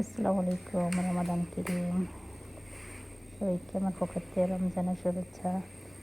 আসসালামু আলাইকুম রমাদান করিম। সবাইকে আমার পক্ষ থেকে রমজানের শুভেচ্ছা।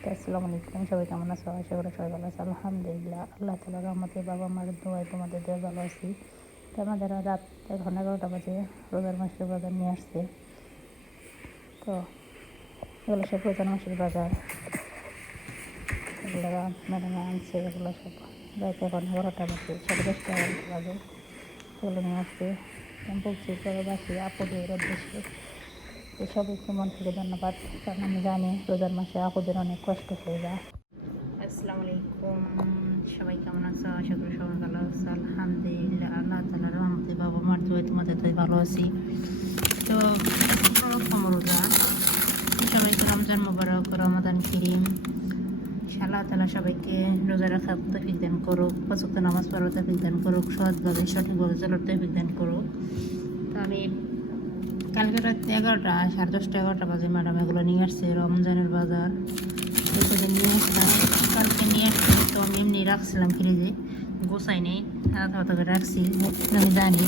তো আসসালামু আলাইকুম, সবাই কেমন আছো? আশা করি সবাই ভালো আছে। আলহামদুলিল্লাহ, আল্লাহ তাআলার রহমতে বাবা মার দোয়ায় তোমাদের দিয়ে ভালো আছি। তো আমাদের রাত এখন 11টা বাজে, রোজার মাসের বাজার নিয়ে আসছে। তো এগুলো সব রোজার মাসের বাজার, এগুলো ম্যাডামে আনছে। এগুলো সব রাত এখন 11টা বাজে, 10:30টা বাজে। এগুলো নিয়ে আসছে। আমি বলছি প্রবাসী আপুদের উদ্দেশ্যে সবাইকে মন থেকে ধন্যবাদ, কারণ আমি জানি রোজার মাসে আপুদের অনেক কষ্ট হয়ে যায়। আসসালামু আলাইকুম, সবাই কেমন আছো? আশা করি সবাই ভালো আছো। আলহামদুলিল্লাহ, আল্লাহ তাআলার রহমতে বাবা মার দোয়ায় তোমাদের তাই ভালো আছি। তো প্রথম রোজা, সবাইকে রমজান মোবারক, রমাদান করিম। আল্লাহ তাআলা সবাইকে রোজা রাখার তৌফিক দান করুক, পাঁচ ওয়াক্ত নামাজ পড়ার তৌফিক দান করুক, সৎভাবে সঠিকভাবে চলার তৌফিক দান করুক। তো আমি কালকে রাত 11টা, 10:30, 11টা বাজে ম্যাডাম এগুলো নিয়ে আসছে রমজানের বাজার। সেদিন নিয়ে আসলাম, কালকে নিয়ে আসছি। তো আমি এমনি রাখছিলাম ফ্রিজে, গোছাই নেই, হাত হাত করে রাখছি। আমি জানি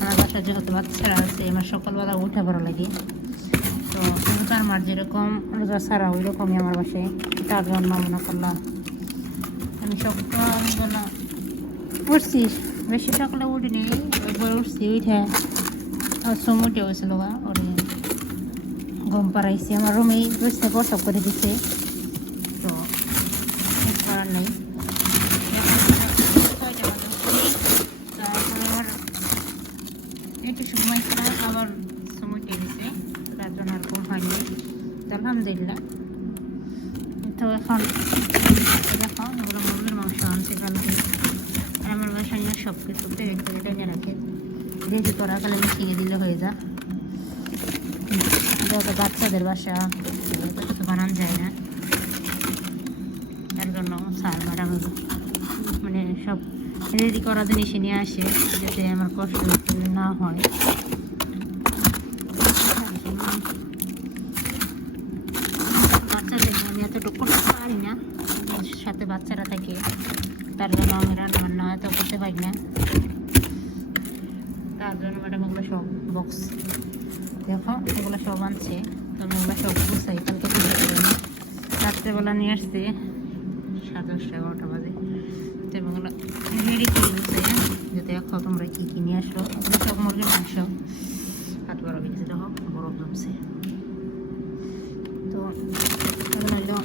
আমার বাসায় যেহেতু বাচ্চারা আছে, আমার সকালবেলা উঠে পড়া লাগে। তো আমার যেরকম রোজা ছাড়া ওই রকমই আমার বাসায়, তার জন্য মনে করলাম আমি সকালবেলা উঠছি, বেশি সকালে উঠিনি, একবার উঠছি, উঠে সমুটে হয়েছিল গা, ওর ঘুম পাড়াইছি। আমার রুমেই বসতে প্রসব করে দিচ্ছে। তো করার নেই, তারপরে আবার একটু সময় ছাড়া আবার সমুটে দিচ্ছে, তার জন্য আর ঘুম হয়নি। তো আলহামদুলিল্লাহ। তো এখন দেখো এগুলো মুরগির মাংস আনছে কালকে, আর আমার বাসায় নিয়ে সব কিছু প্যাকেট করে টেনে রাখে, রেডি করা তাহলে মেশিনে দিলে হয়ে যা। যত বাচ্চাদের বাসা কিছু বানানো যায় না, তার জন্য স্যার ম্যাডাম মানে সব রেডি করা জিনিসে নিয়ে আসে, যাতে আমার কষ্ট না হয়। বাচ্চাদের আমি এতটুকু করতে পারি না, সাথে বাচ্চারা থাকে, তার জন্য আমি রান্না বান্না এত করতে পারি না। তার জন্য ম্যাডাম ওগুলো সব বক্স দেখো এগুলো সব আনছে। তো আমি ওগুলো সব গুছাই, কালকে পুজো করি রাত্রেবেলা নিয়ে আসছে 10:30, 11টা বাজে। তো এগুলো রেডি করে গুছাই, যাতে দেখো তোমরা কী কী নিয়ে আসলো। ওগুলো সব মুরগির মাংস, হাত বড় বেশি দেখো বরফ জমছে। তো এগুলো হলো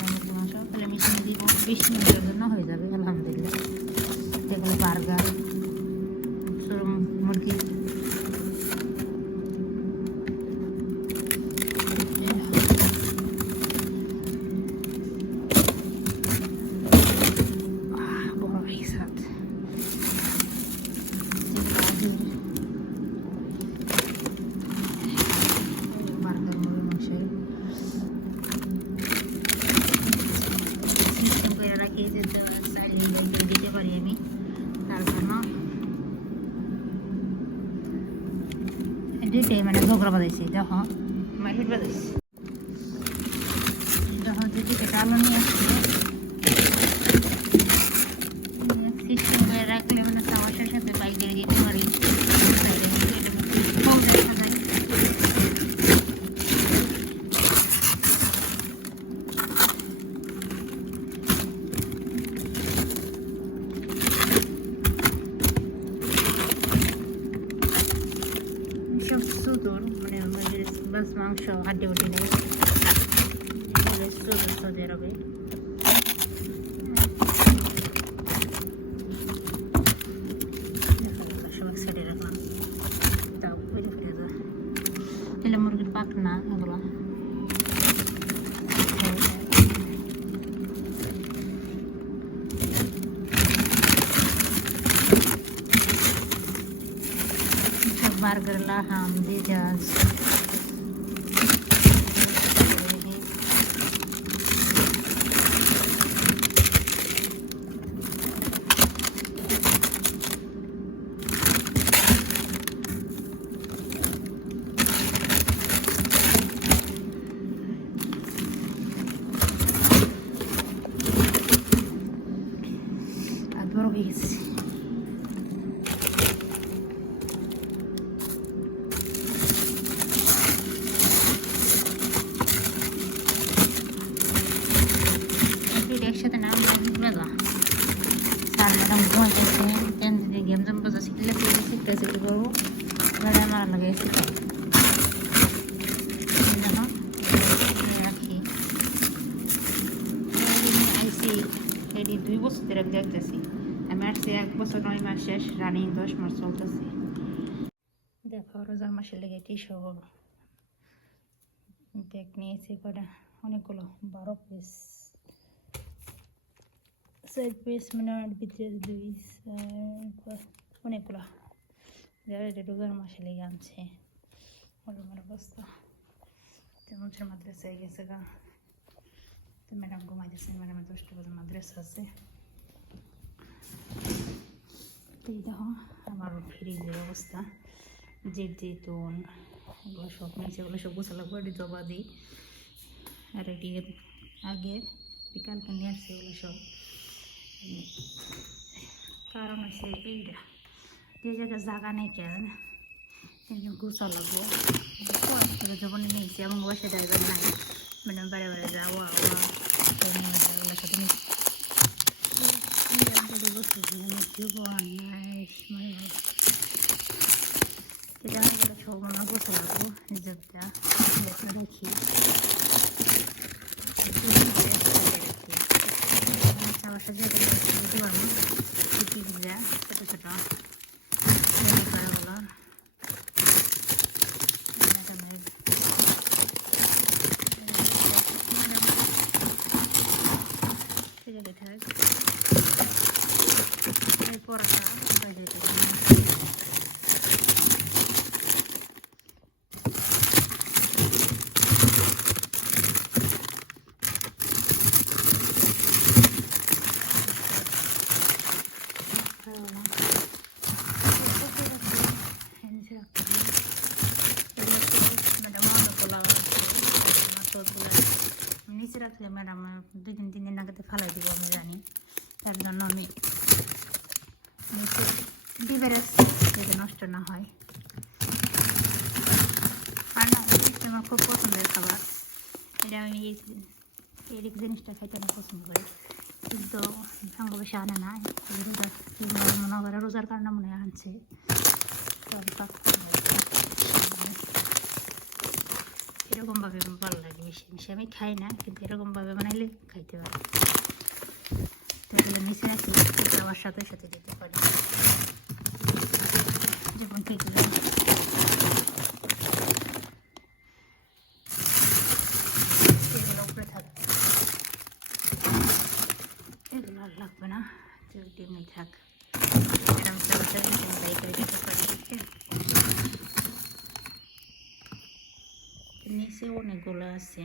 মুরগির মাংস, তাহলে মেশিনে দিব, 20 মিনিটের জন্য হয়ে যাবে আলহামদুলিল্লাহ। এগুলো বার্গার, মুরগি, বড় হয়েছে বার্গার, মুরগির মাংস করে রাখি, দিতে পারি আমি। তার জন্য দুইটাই মানে ঝগড়া বাজাইছি, দেখো মাইট বাজাইছি। যখন দিদিকে আলো নিয়ে আসছি সিস্টেম করে রাখলে মানে সমস্যার সাথে পাইকারি দিতে পারি। সব সুদূর মানে আমাদের বাস মাংস হাড্ডি উঠে নেই, সুদূর সদের হবে। সব সাইডে রাখলাম, তাও ফেলে ফেলে দেয়, তাহলে মুরগির পাক না এগুলো। বার্গার, লাহাম, জিজাজ, বড় হয়ে গেছে। ভাবতেছি কি করবো, ম্যাডাম আমার লাগে রাখি আইসি এটি 2 বছর ধরে আমি দেখতেছি। আমি আসছি 1 বছর 9 মাস শেষ, রানিং 10 মাস চলতেছি। দেখো রোজার মাসের লেগে কি সব ব্যাগ নিয়েছি কটা, অনেকগুলো 12 পিস 4 পিস মানে ভিতরে 2 অনেকগুলো যারা এটা রোজার মাসে লেগে আনছে। আমার অবস্থা তেমন মাদ্রাসায় গেছে গা, তো ম্যাডাম ঘুমাইতেছে, ম্যাডামের 10টা বাজে মাদ্রাসা আছে। তো এই দেখো আমার ফ্রিজের অবস্থা, জৈতুন এগুলো সব নিয়েছে, এগুলো সব গোছা লাগবে, এটি জবা দিই। আর এটি আগে বিকালকে নিয়ে আসছে এগুলো সব, কারণ হচ্ছে এইটা যে জায়গায় জায়গা নেই কেন একজন গোছা লাগবো, যখন নিয়েছি এবং বসে ড্রাইভার নাই, ম্যাডাম বারে বারে যাওয়া এগুলোর সাথে সব মনে গোছা লাগবো যেটা রাখি বাসা যেতে পারবো ছোটো ছোটো করাগুলো পড়াটা হয়ে যেতে নিচে রাখলে ম্যাডাম 2-3 দিন আগে ফালাই দিব, আমি জানি। তার জন্য আমি নিচে ডিবে রাখছি যাতে নষ্ট না হয়। আর না, আমার খুব পছন্দের খাবার এটা, আমি এই জিনিসটা খাইতে আমি পছন্দ করি, কিন্তু সঙ্গে বেশি আনে না, মনে করে রোজার কারণে মনে হয় আনছে। এরকমভাবে ভালো লাগে, বেশি বেশি আমি খাই না, কিন্তু এরকমভাবে বানাইলে খাইতে পারি। নিচে রাখি খাওয়ার সাথে সাথে দিতে পারি, যখন ঠিক এগুলো উপরে থাকবে, এগুলো আর লাগবে না, এমনি থাক। এরকম করে দিতে পারি। নিচে অনেকগুলো আছে,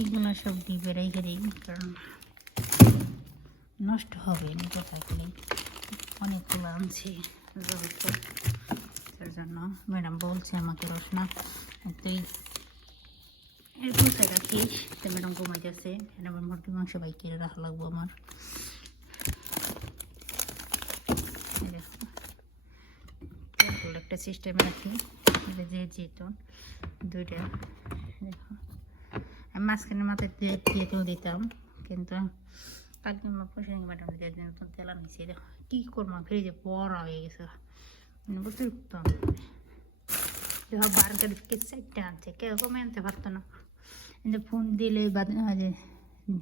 এগুলো সব ডিবে রেখে দিই, কারণ নষ্ট হবে নিতে থাকলে। অনেকগুলো আনছি তার জন্য ম্যাডাম বলছে আমাকে রসনা তুই গুছাই রাখিস, তো ম্যাডাম ঘুমাই যাচ্ছে। আমার মুরগির মাংস বাইকে রাখা লাগবো আমার। একটা সিস্টেমে রাখি যে যেতন 2টা দেখো, আমি মাঝখানে মাথায় তেল দিতাম, কিন্তু কালকে ম্যাডাম নতুন তেল আনিছি। দেখো কী করবো, ফ্রিজে পড়া হয়ে গেছে অতিরিক্ত। দেখো বার্গার 4টা আনছে, কেউ কমে আনতে পারতো না, কিন্তু ফোন দিলে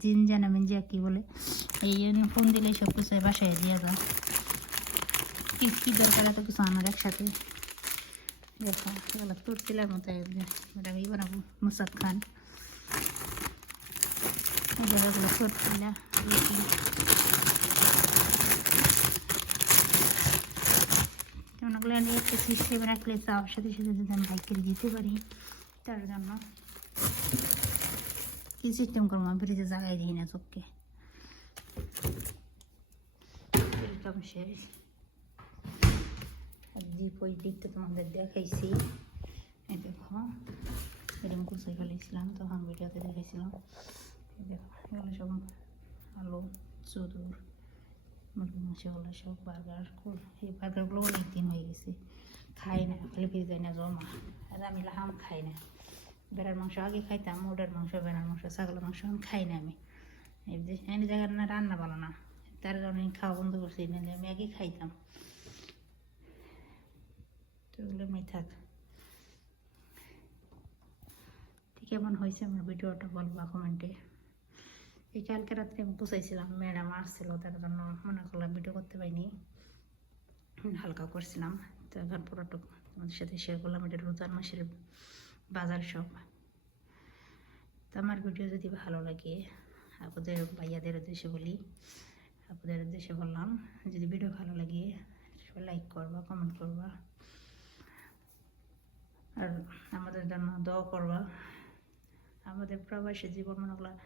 জিন জানাবেন যে কী বলে, এই জন্য ফোন দিলে সব কিছু বাসায় দিয়ে দাও, কি দরকার এত কিছু আমার একসাথে। দেখো এগুলো তুরতিলার মতো ম্যাডাম এই বানাবো মুসাদ খান, এগুলো তুরতিলা ওগুলো নিয়ে একটা সিস্টেমে রাখলে চাওয়ার সাথে সাথে যদি আমি বাইকে দিতে পারি, তার জন্য কী সিস্টেম করবো, আমি ফ্রিজে জায়গায় দিই না চোখকে। এরকম শেষ জিপ ওই দিকটা তোমাদের দেখাইছি, দেখো এরকম কুচাই ফেলেছিলাম, তখন ভিডিওতে দেখেছিলাম। দেখো এগুলো সব আলু চুদুর মুরগি মাংসগুলো সব বার্গার, এই বার্গারগুলো অনেক দিন হয়ে গেছে খাই না, খালি ফ্রিজে না জমা। আর আমি হাম খাই না, বেড়ার মাংস আগে খাইতাম, ওটার মাংস, বেড়ার মাংস, ছাগলের মাংস আমি খাই না। আমি এই জায়গার না রান্না ভালো না, তার কারণে খাওয়া বন্ধ করছি, নাহলে আমি আগে খাইতাম। এগুলো এমনি থাক। কেমন হয়েছে আমার ভিডিওটা বলবা কমেন্টে। এই কালকে রাত্রে আমি বুঝাইছিলাম, ম্যাডাম আসছিল, তার জন্য মনে করলাম ভিডিও করতে পারিনি, হালকা করছিলাম। তো এখন পুরোটুকু তোমাদের সাথে শেয়ার করলাম। এটা রোজার মাসের বাজার সব। তো আমার ভিডিও যদি ভালো লাগে, আপনাদের ভাইয়াদের উদ্দেশ্যে বলি, আপনাদের উদ্দেশ্যে বললাম, যদি ভিডিও ভালো লাগে সবাই লাইক করবা, কমেন্ট করবা, আর আমাদের জন্য দোয়া করবা। আমাদের প্রবাসী জীবন মনে করলাম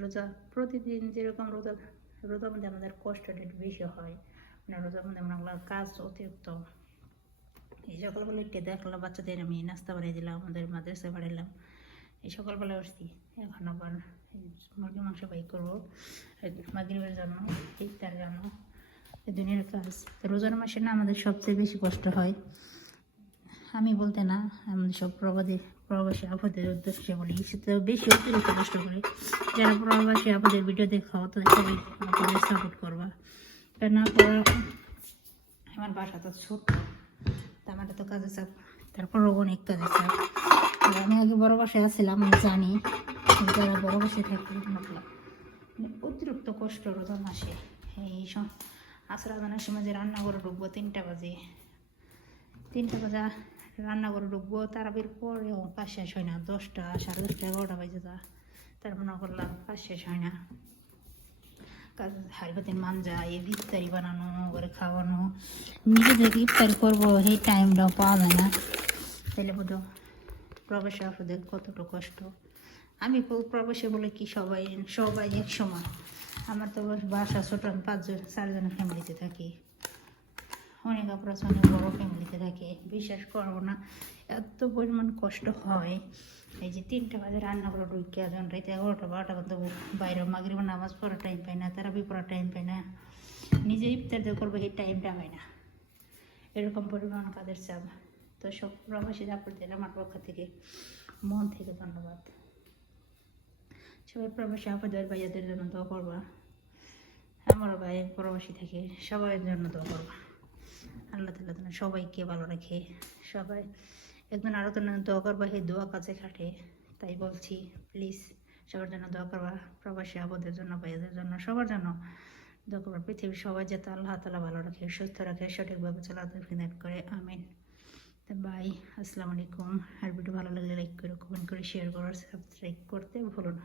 রোজা প্রতিদিন যেরকম রোজার মধ্যে আমাদের কষ্টটা একটু বেশি হয়, মানে রোজার মধ্যে মনে করলাম কাজ অতিরিক্ত। এই সকালবেলা একটু দেখলাম বাচ্চাদের আমি নাস্তা বানিয়ে দিলাম, আমাদের মাদ্রাসায় বাড়াইলাম। এই সকালবেলা উঠছি, এখন আবার মুরগি মাংস বাই করবো মাগরিবের জন্য, ইফতারের জন্য, এই দুনিয়ার কাজ। রোজার মাসে না আমাদের সবচেয়ে বেশি কষ্ট হয়, আমি বলতে না, আমাদের সব প্রবাসী আপদের উদ্দেশ্যে বলি, সেটা বেশি অতিরিক্ত কষ্ট করে। যারা প্রবাসী আপদের ভিডিও দেখাও তো সবাই আপনাদের সাপোর্ট করবা, কেন আমার বাসা তো ছোট, আমার তো কাজের চাপ, তারপরও অনেক কাজের চাপ। আমি আগে বড় বাসায় আসছিলাম, আমি জানি যারা বড় বাসায় থাকি মতলব অতিরিক্ত কষ্ট রোজার মাসে। এই আসর আজানের সময় যে রান্না করে ঢুকবো 3টা বাজে, 3টা বাজে রান্না করে ঢুকবো, তারাবির পরেও কাজ শেষ হয় না, 10টা, 10:30, 11টা বাজে যা, তার মনে করলাম কাজ শেষ হয় না। কাজ হারিবাতির মানজা, এই ইফতারি বানানো, করে খাওয়ানো, নিজেদের ইফতারি করবো সেই টাইমটাও পাওয়া যায় না। তাহলে বোধ প্রবাসী আপনাদের কতটা কষ্ট। আমি প্রবাসী বলে কি সবাই সবাই এক সময়, আমার তো বাসা ছোট, আমি 4জনের ফ্যামিলিতে থাকি, অনেক আপনার অনেক বড়ো ফ্যামিলিতে থাকে। বিশ্বাস করবো না এত পরিমাণ কষ্ট হয়। এই যে 3টা বাজে রান্না করে ঢুকে, যখন রাইতে 11টা 12টা পর্যন্ত বাইরে মাগরিবের নামাজ পড়ার টাইম পাই না, তারাবি পড়ার টাইম পাই না, নিজে ইফতার দিয়ে করবো এই টাইমটা হয় না, এরকম পরিমাণ কাজের চাপ। তো সব প্রবাসী আপনাদের আমার পক্ষ থেকে মন থেকে ধন্যবাদ। সবাই প্রবাসী আপনাদের ভাইয়াদের জন্য দোয়া করবা, আমারও ভাই প্রবাসী থেকে সবাইয়ের জন্য দোয়া করবা। আল্লাহ তাআলা যেন সবাইকে ভালো রাখে, সবাই একজন আরও দোয়া করবা, সেই দোয়া কাজে খাটে। তাই বলছি প্লিজ সবার জন্য দোয়া করবা, প্রবাসী আবদের জন্য, ভাইয়াদের জন্য, সবার জন্য দোয়া করবা। পৃথিবীর সবাই যাতে আল্লাহ তাআলা ভালো রাখে, সুস্থ রাখে, সঠিকভাবে চলাতে ফিনাত করে, আমিন। তো বাই, আসসালামু আলাইকুম। আর ভিডিও ভালো লাগলে লাইক করে, কমেন্ট করে, শেয়ার করো, সাবস্ক্রাইব করতে ভুলো না।